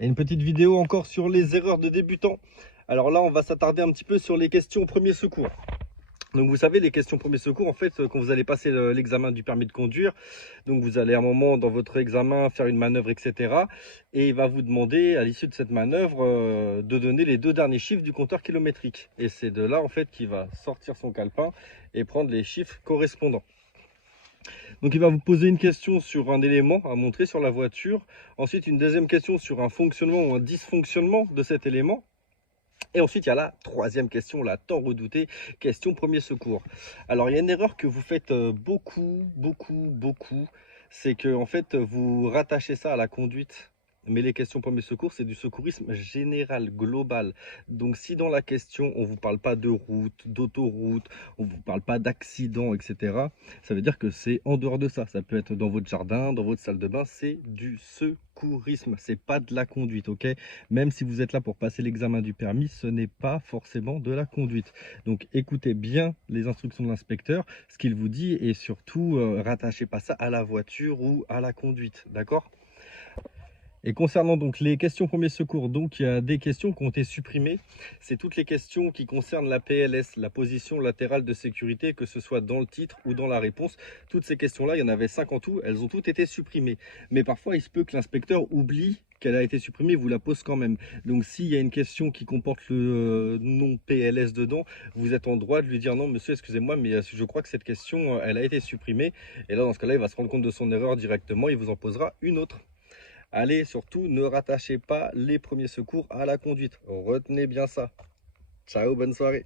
Et une petite vidéo encore sur les erreurs de débutants. Alors là, on va s'attarder un petit peu sur les questions premier secours. Donc vous savez, les questions premier secours, en fait, quand vous allez passer l'examen du permis de conduire, donc vous allez à un moment dans votre examen faire une manœuvre, etc. Et il va vous demander, à l'issue de cette manœuvre, de donner les 2 derniers chiffres du compteur kilométrique. Et c'est de là, en fait, qu'il va sortir son calepin et prendre les chiffres correspondants. Donc il va vous poser une question sur un élément à montrer sur la voiture. Ensuite, une deuxième question sur un fonctionnement ou un dysfonctionnement de cet élément. Et ensuite, il y a la troisième question, la tant redoutée, question premier secours. Alors, il y a une erreur que vous faites beaucoup, c'est que en fait, vous rattachez ça à la conduite. Mais les questions premier secours, c'est du secourisme général, global. Donc, si dans la question, on ne vous parle pas de route, d'autoroute, on ne vous parle pas d'accident, etc., ça veut dire que c'est en dehors de ça. Ça peut être dans votre jardin, dans votre salle de bain, c'est du secourisme. C'est pas de la conduite, ok? Même si vous êtes là pour passer l'examen du permis, ce n'est pas forcément de la conduite. Donc écoutez bien les instructions de l'inspecteur, ce qu'il vous dit, et surtout rattachez pas ça à la voiture ou à la conduite, d'accord? Et concernant donc les questions premiers secours, donc il y a des questions qui ont été supprimées. C'est toutes les questions qui concernent la PLS, la position latérale de sécurité, que ce soit dans le titre ou dans la réponse. Toutes ces questions-là, il y en avait 5 en tout, elles ont toutes été supprimées. Mais parfois, il se peut que l'inspecteur oublie qu'elle a été supprimée, vous la pose quand même. Donc s'il y a une question qui comporte le nom PLS dedans, vous êtes en droit de lui dire non monsieur, excusez-moi, mais je crois que cette question, elle a été supprimée. Et là, dans ce cas-là, il va se rendre compte de son erreur directement, il vous en posera une autre. Allez, surtout, ne rattachez pas les premiers secours à la conduite. Retenez bien ça. Ciao, bonne soirée.